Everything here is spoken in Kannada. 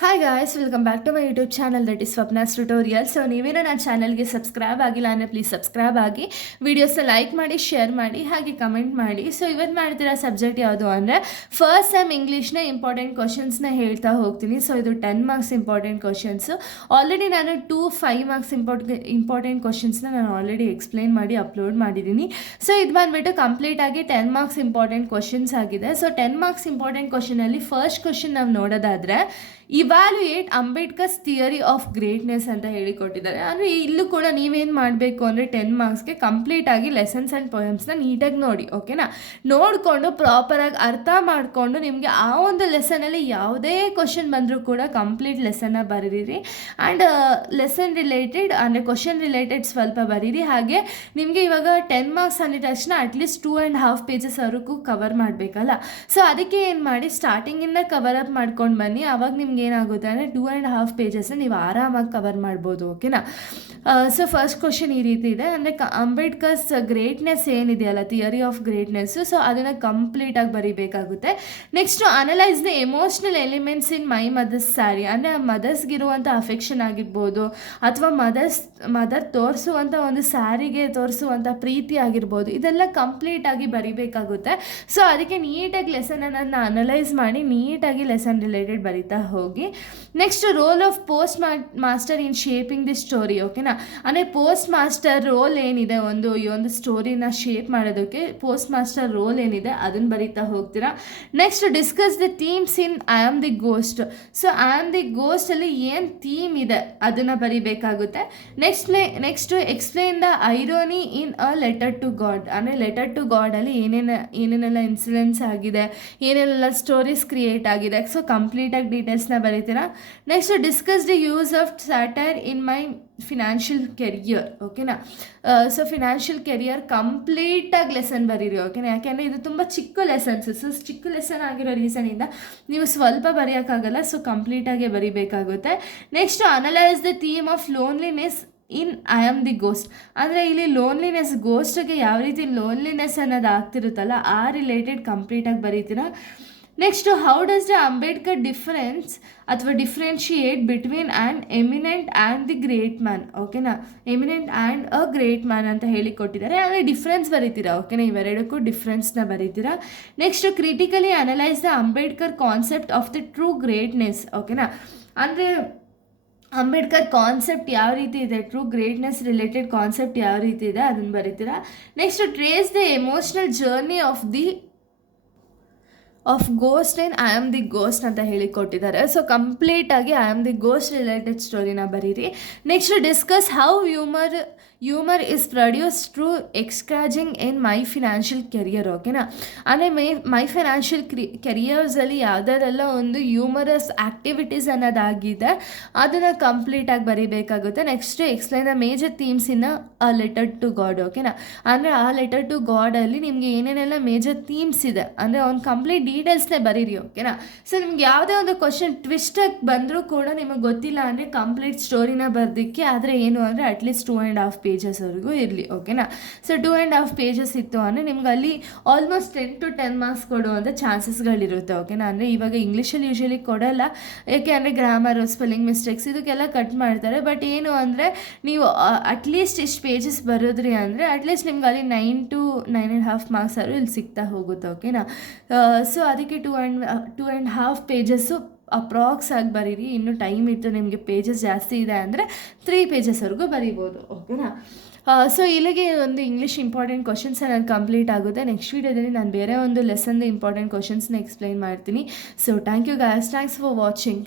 Hi guys, welcome back to my YouTube channel that is Swapna's tutorial. So ನೀವೇನೋ ನನ್ನ ಚಾನಲ್ಗೆ ಸಬ್ಸ್ಕ್ರೈಬ್ ಆಗಿಲ್ಲ ಅಂದರೆ ಪ್ಲೀಸ್ ಸಬ್ಸ್ಕ್ರೈಬ್ ಆಗಿ, ವೀಡಿಯೋಸ್ನ ಲೈಕ್ ಮಾಡಿ, ಶೇರ್ ಮಾಡಿ, ಹಾಗೆ ಕಮೆಂಟ್ ಮಾಡಿ. ಸೊ ಇವತ್ತು ಮಾಡ್ತಿರೋ ಸಬ್ಜೆಕ್ಟ್ ಯಾವುದು ಅಂದರೆ ಫಸ್ಟ್ ಸೆಮ್ ಇಂಗ್ಲೀಷ್ನ ಇಂಪಾರ್ಟೆಂಟ್ ಕ್ವಶನ್ಸ್ನ ಹೇಳ್ತಾ ಹೋಗ್ತೀನಿ. ಸೊ ಇದು 10 ಮಾರ್ಕ್ಸ್ ಇಂಪಾರ್ಟೆಂಟ್ ಕ್ವಶನ್ಸು. ಆಲ್ರೆಡಿ ನಾನು 5 ಮಾರ್ಕ್ಸ್ ಇಂಪಾರ್ಟೆಂಟ್ ಕ್ವಶನ್ಸ್ನ ನಾನು ಆಲ್ರೆಡಿ ಎಕ್ಸ್ಪ್ಲೈನ್ ಮಾಡಿ ಅಪ್ಲೋಡ್ ಮಾಡಿದ್ದೀನಿ. ಸೊ ಇದು ಬಂದುಬಿಟ್ಟು ಕಂಪ್ಲೀಟಾಗಿ 10 ಮಾರ್ಕ್ಸ್ ಇಂಪಾರ್ಟೆಂಟ್ ಕ್ವಶನ್ಸ್ ಆಗಿದೆ. ಸೊ 10 ಮಾರ್ಕ್ಸ್ ಇಂಪಾರ್ಟೆಂಟ್ ಕ್ವಶನಲ್ಲಿ ಫಸ್ಟ್ ಕ್ವಶನ್ ನಾವು ನೋಡೋದಾದರೆ evaluate Ambedkar's theory of greatness ಅಂತ ಹೇಳಿಕೊಟ್ಟಿದ್ದಾರೆ. ಅಂದರೆ ಇಲ್ಲೂ ಕೂಡ ನೀವೇನು ಮಾಡಬೇಕು ಅಂದರೆ 10 ಮಾರ್ಕ್ಸ್ಗೆ ಕಂಪ್ಲೀಟಾಗಿ ಲೆಸನ್ಸ್ ಆ್ಯಂಡ್ ಪೊಯಮ್ಸ್ನ ನೀಟಾಗಿ ನೋಡಿ, ಓಕೆನಾ. ನೋಡಿಕೊಂಡು ಪ್ರಾಪರಾಗಿ ಅರ್ಥ ಮಾಡಿಕೊಂಡು ನಿಮಗೆ ಆ ಒಂದು ಲೆಸನಲ್ಲಿ ಯಾವುದೇ ಕ್ವಶನ್ ಬಂದರೂ ಕೂಡ ಕಂಪ್ಲೀಟ್ ಲೆಸನ್ನ ಬರೀರಿ. ಆ್ಯಂಡ್ ಲೆಸನ್ ರಿಲೇಟೆಡ್ ಅಂದರೆ ಕ್ವಶನ್ ರಿಲೇಟೆಡ್ ಸ್ವಲ್ಪ ಬರೀರಿ. ಹಾಗೆ ನಿಮಗೆ ಇವಾಗ 10 ಮಾರ್ಕ್ಸ್ ಅಂದಿದ ತಕ್ಷಣ ಅಟ್ಲೀಸ್ಟ್ 2.5 ಪೇಜಸ್ ವರೆಗೂ ಕವರ್ ಮಾಡಬೇಕಲ್ಲ. ಸೊ ಅದಕ್ಕೆ ಏನು ಮಾಡಿ, ಸ್ಟಾರ್ಟಿಂಗಿಂದ ಕವರ್ ಅಪ್ ಮಾಡ್ಕೊಂಡು ಬನ್ನಿ. ಆವಾಗ ನಿಮ್ಗೆ ಏನಾಗುತ್ತೆ ಅಂದರೆ 2.5 ಪೇಜಸ್ನ ನೀವು ಆರಾಮಾಗಿ ಕವರ್ ಮಾಡ್ಬೋದು, ಓಕೆನಾ. ಸೊ ಫಸ್ಟ್ ಕ್ವಶನ್ ಈ ರೀತಿ ಇದೆ, ಅಂದರೆ ಅಂಬೇಡ್ಕರ್ಸ್ ಗ್ರೇಟ್ನೆಸ್ ಏನಿದೆಯಲ್ಲ, ಥಿಯರಿ ಆಫ್ ಗ್ರೇಟ್ನೆಸ್ಸು, ಸೊ ಅದನ್ನು ಕಂಪ್ಲೀಟಾಗಿ ಬರೀಬೇಕಾಗುತ್ತೆ. Next analyse the emotional elements in my mother's sari, ಅಂದರೆ ಮದರ್ಸ್ಗಿರುವಂಥ ಅಫೆಕ್ಷನ್ ಆಗಿರ್ಬೋದು, ಅಥವಾ ಮದರ್ ತೋರಿಸುವಂಥ ಒಂದು ಸ್ಯಾರಿಗೆ ತೋರಿಸುವಂಥ ಪ್ರೀತಿ ಆಗಿರ್ಬೋದು, ಇದೆಲ್ಲ ಕಂಪ್ಲೀಟಾಗಿ ಬರೀಬೇಕಾಗುತ್ತೆ. ಸೊ ಅದಕ್ಕೆ ನೀಟಾಗಿ ಲೆಸನನ್ನು ಅನಲೈಸ್ ಮಾಡಿ ನೀಟಾಗಿ ಲೆಸನ್ ರಿಲೇಟೆಡ್ ಬರೀತಾ ಹೋಗಿ. Next role of post master in shaping the story, ಓಕೆನಾ. ಅಂದರೆ ಪೋಸ್ಟ್ ಮಾಸ್ಟರ್ ರೋಲ್ ಏನಿದೆ, ಈ ಒಂದು ಸ್ಟೋರಿನ ಶೇಪ್ ಮಾಡೋದಕ್ಕೆ ಪೋಸ್ಟ್ ಮಾಸ್ಟರ್ ರೋಲ್ ಏನಿದೆ ಅದನ್ನು ಬರೀತಾ ಹೋಗ್ತೀರಾ. Next discuss the themes in I am the ghost. So I am the ಗೋಸ್ಟಲ್ಲಿ ಏನು ಥೀಮ್ ಇದೆ ಅದನ್ನು ಬರೀಬೇಕಾಗುತ್ತೆ. Next explain the irony in a letter to God, ಅಂದರೆ ಲೆಟರ್ ಟು ಗಾಡಲ್ಲಿ ಏನೇನೆಲ್ಲ ಇನ್ಸಿಡೆಂಟ್ಸ್ ಆಗಿದೆ, ಏನೇನೆಲ್ಲ ಸ್ಟೋರೀಸ್ ಕ್ರಿಯೇಟ್ ಆಗಿದೆ, ಸೊ ಕಂಪ್ಲೀಟಾಗಿ ಡೀಟೇಲ್ಸ್ನ ಬರೀತೀರಾ. Next discuss the use of satire in my financial career, ಓಕೆನಾ. ಸೊ ಫಿನಾನ್ಷಿಯಲ್ ಕೆರಿಯರ್ ಕಂಪ್ಲೀಟಾಗಿ ಲೆಸನ್ ಬರೀರಿ, ಓಕೆನಾ. ಯಾಕೆಂದರೆ ಇದು ತುಂಬ ಚಿಕ್ಕ ಲೆಸನ್ಸು. ಸೊ ಚಿಕ್ಕ ಲೆಸನ್ ಆಗಿರೋ ರೀಸನಿಂದ ನೀವು ಸ್ವಲ್ಪ ಬರೆಯೋಕ್ಕಾಗಲ್ಲ, ಸೊ ಕಂಪ್ಲೀಟಾಗಿ ಬರೀಬೇಕಾಗುತ್ತೆ. Next analyse the theme of loneliness in I am the ghost, ಅಂದರೆ ಇಲ್ಲಿ ಲೋನ್ಲಿನೆಸ್, ಗೋಸ್ಟ್ಗೆ ಯಾವ ರೀತಿ ಲೋನ್ಲಿನೆಸ್ ಅನ್ನೋದು ಆಗ್ತಿರುತ್ತಲ್ಲ ಆ ರಿಲೇಟೆಡ್ ಕಂಪ್ಲೀಟಾಗಿ ಬರೀತೀರಾ. Next how does the Ambedkar differentiate between and eminent and the great man, ಓಕೆನಾ. Eminent and a great man ಅಂತ ಹೇಳಿಕೊಟ್ಟಿದ್ದಾರೆ, ಅಂದರೆ ಡಿಫ್ರೆನ್ಸ್ ಬರೀತೀರಾ, ಓಕೆನಾ. ಇವೆರಡಕ್ಕೂ ಡಿಫ್ರೆನ್ಸ್ನ ಬರೀತೀರಾ. Next critically analyse the Ambedkar concept of the true greatness, ಓಕೆನಾ. ಅಂದರೆ ಅಂಬೇಡ್ಕರ್ ಕಾನ್ಸೆಪ್ಟ್ ಯಾವ ರೀತಿ ಇದೆ, ಟ್ರೂ ಗ್ರೇಟ್ನೆಸ್ ರಿಲೇಟೆಡ್ ಕಾನ್ಸೆಪ್ಟ್ ಯಾವ ರೀತಿ ಇದೆ ಅದನ್ನು ಬರೀತೀರಾ. Next trace the emotional journey of ghost in I am the ghost ಅಂತ ಹೇಳಿಕೊಟ್ಟಿದ್ದಾರೆ. ಸೊ ಕಂಪ್ಲೀಟಾಗಿ I am the ghost related ಸ್ಟೋರಿನ ಬರೀರಿ. Next discuss how humour is produce through exaggerating in my financial career, ಓಕೆನಾ. ಅಂದರೆ ಮೈ ಫಿನಾನ್ಷಿಯಲ್ ಕೆರಿಯರ್ಸಲ್ಲಿ ಯಾವುದಾರೆಲ್ಲ ಒಂದು ಹ್ಯೂಮರಸ್ ಆ್ಯಕ್ಟಿವಿಟೀಸ್ ಅನ್ನೋದಾಗಿದೆ ಅದನ್ನು ಕಂಪ್ಲೀಟಾಗಿ ಬರೀಬೇಕಾಗುತ್ತೆ. Next explain the major themes in a letter to God, ಓಕೆನಾ. ಅಂದರೆ ಆ ಲೆಟರ್ ಟು ಗಾಡಲ್ಲಿ ನಿಮಗೆ ಏನೇನೆಲ್ಲ ಮೇಜರ್ ಥೀಮ್ಸ್ ಇದೆ ಅಂದರೆ ಒಂದು ಕಂಪ್ಲೀಟ್ ಡೀಟೇಲ್ಸ್ನೇ ಬರೀರಿ, ಓಕೆನಾ. ಸೊ ನಿಮ್ಗೆ ಯಾವುದೇ ಒಂದು ಕ್ವಶನ್ ಟ್ವಿಸ್ಟಾಗಿ ಬಂದರೂ ಕೂಡ ನಿಮಗೆ ಗೊತ್ತಿಲ್ಲ ಅಂದರೆ ಕಂಪ್ಲೀಟ್ ಸ್ಟೋರಿನ ಬರೆದಿಕ್ಕೆ ಆದರೆ ಏನು ಅಂದರೆ ಅಟ್ಲೀಸ್ಟ್ 2.5 ಪೇಜಸ್ವರೆಗೂ ಇರಲಿ, ಓಕೆನಾ. ಸೊ 2.5 ಪೇಜಸ್ ಇತ್ತು ಅಂದರೆ ನಿಮ್ಗೆ ಅಲ್ಲಿ ಆಲ್ಮೋಸ್ಟ್ 10 to 10 ಮಾರ್ಕ್ಸ್ ಕೊಡುವಂಥ ಚಾನ್ಸಸ್ಗಳಿರುತ್ತೆ, ಓಕೆನಾ. ಅಂದರೆ ಇವಾಗ ಇಂಗ್ಲೀಷಲ್ಲಿ ಯೂಶ್ವಲಿ ಕೊಡೋಲ್ಲ, ಏಕೆ ಅಂದರೆ ಗ್ರಾಮರು, ಸ್ಪೆಲ್ಲಿಂಗ್ ಮಿಸ್ಟೇಕ್ಸ್ ಇದಕ್ಕೆಲ್ಲ ಕಟ್ ಮಾಡ್ತಾರೆ. ಬಟ್ ಏನು ಅಂದರೆ ನೀವು ಅಟ್ಲೀಸ್ಟ್ ಇಷ್ಟು ಪೇಜಸ್ ಬರೋದ್ರಿ ಅಂದರೆ ಅಟ್ಲೀಸ್ಟ್ ನಿಮ್ಗೆ ಅಲ್ಲಿ 9 to 9.5 ಮಾರ್ಕ್ಸ್ ಆದರೂ ಇಲ್ಲಿ ಸಿಗ್ತಾ ಹೋಗುತ್ತೆ, ಓಕೆನಾ. ಸೊ ಅದಕ್ಕೆ 2.5 ಪೇಜಸ್ಸು ಅಪ್ರಾಕ್ಸ್ ಆಗಿ ಬರೀರಿ. ಇನ್ನು ಟೈಮ್ ಇತ್ತು, ನಿಮಗೆ ಪೇಜಸ್ ಜಾಸ್ತಿ ಇದೆ ಅಂದರೆ 3 ಪೇಜಸ್ವರೆಗೂ ಬರೀಬೋದು, ಓಕೆನಾ. ಸೊ ಇಲ್ಲಿಗೆ ಒಂದು ಇಂಗ್ಲೀಷ್ ಇಂಪಾರ್ಟೆಂಟ್ ಕ್ವಶನ್ಸ್ ನಾನು ಕಂಪ್ಲೀಟ್ ಆಗುತ್ತೆ. ನೆಕ್ಸ್ಟ್ ವೀಡಿಯೋದಲ್ಲಿ ನಾನು ಬೇರೆ ಒಂದು ಲೆಸನ್ದು ಇಂಪಾರ್ಟೆಂಟ್ ಕ್ವಶನ್ಸ್ನ ಎಕ್ಸ್ಪ್ಲೈನ್ ಮಾಡ್ತೀನಿ. So thank you guys, thanks for watching.